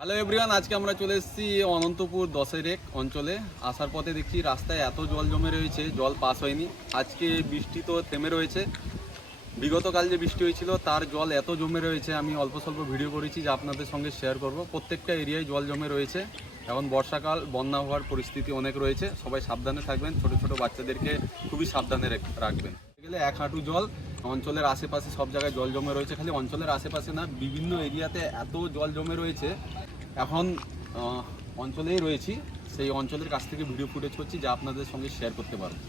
Hello everyone, আজকে আমরা চলে এসেছি অনন্তপুর 10-এর অঞ্চলে। আসার পথে দেখছি রাস্তায় এত জল জমে রয়েছে, জল পাস হয়নি। আজকে বৃষ্টি তো থেমে রয়েছে, বিগতকাল যে বৃষ্টি হয়েছিল তার জল এত জমে রয়েছে। আমি অল্প স্বল্প ভিডিও করেছি যা আপনাদের সঙ্গে শেয়ার করব। প্রত্যেকটা এরিয়ায় জল জমে রয়েছে। এখন বর্ষাকাল, বন্যা হওয়ার পরিস্থিতি অনেক রয়েছে। সবাই সাবধানে থাকবেন, ছোট ছোট বাচ্চাদেরকে খুবই সাবধানে রাখবেন। গেলে এক হাঁটু জল অঞ্চলের আশেপাশে, সব জায়গায় জল জমে রয়েছে। খালি অঞ্চলের আশেপাশে না, বিভিন্ন এরিয়াতে এত জল জমে রয়েছে। এখন অঞ্চলেই রয়েছি, সেই অঞ্চলের কাছ থেকে ভিডিও ফুটেজ করছি যা আপনাদের সঙ্গে শেয়ার করতে পারবো।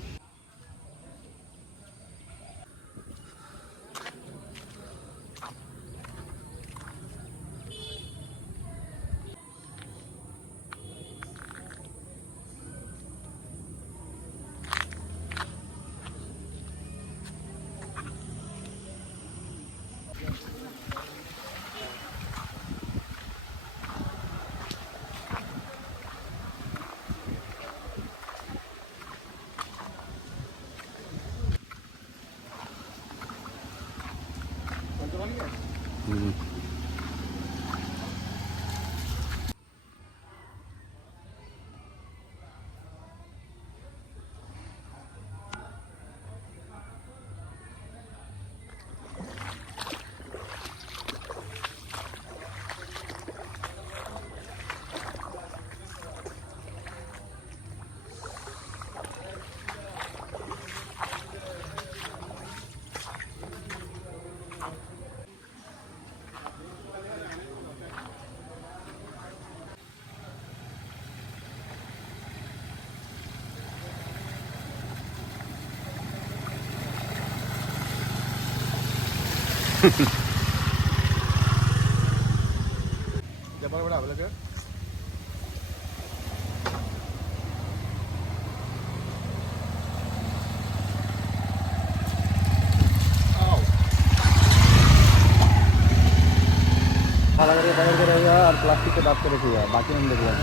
আর প্লাস্টিককে দাঁড়তে রেখে যায়, বাকি আমি দেখলাম।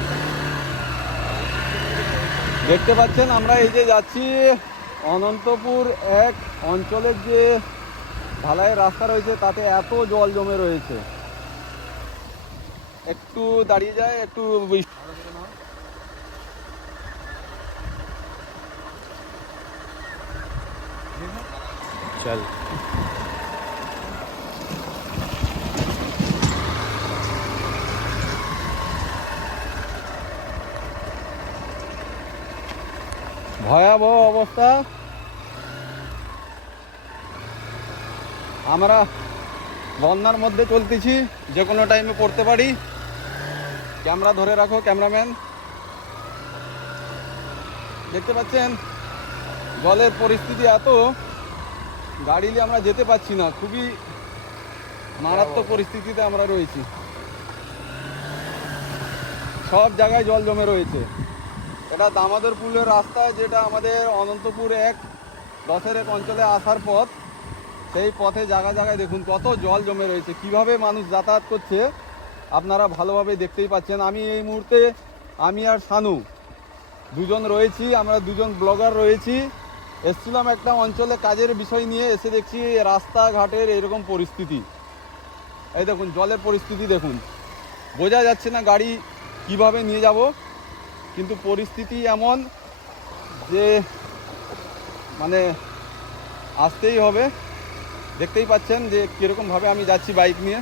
দেখতে পাচ্ছেন আমরা এই যে যাচ্ছি অনন্তপুর 1 অঞ্চলের যে ঢালাইয়ের রাস্তা রয়েছে তাতে এত জল জমে রয়েছে। একটু দাঁড়িয়ে যায়, একটু চল। ভয়াবহ অবস্থা। আমরা বন্যার মধ্যে চলতেছি, যে কোনো টাইমে পড়তে পারি। ক্যামেরা ধরে রাখো ক্যামেরাম্যান। দেখতে পাচ্ছেন জলের পরিস্থিতি এত, গাড়ি নিয়ে আমরা যেতে পারছি না। খুবই মারাত্মক পরিস্থিতিতে আমরা রয়েছি। সব জায়গায় জল জমে রয়েছে। এটা দামোদর পুলের রাস্তায়, যেটা আমাদের অনন্তপুর 10-এর অঞ্চলে আসার পথ। সেই পথে জায়গায় জায়গায় দেখুন কত জল জমে রয়েছে, কিভাবে মানুষ যাতায়াত করছে আপনারা ভালোভাবে দেখতেই পাচ্ছেন। আমি এই মুহূর্তে, আমি আর শানু দুজন রয়েছি, আমরা দুজন ব্লগার রয়েছি। এসছিলাম একটা অঞ্চলে কাজের বিষয় নিয়ে, এসে দেখছি রাস্তাঘাটের এরকম পরিস্থিতি। এই দেখুন জলের পরিস্থিতি দেখুন, বোঝা যাচ্ছে না গাড়ি কিভাবে নিয়ে যাব, কিন্তু পরিস্থিতি এমন যে মানে আসতেই হবে। দেখতেই পাচ্ছেন যে কীরকমভাবে আমি যাচ্ছি বাইক নিয়ে।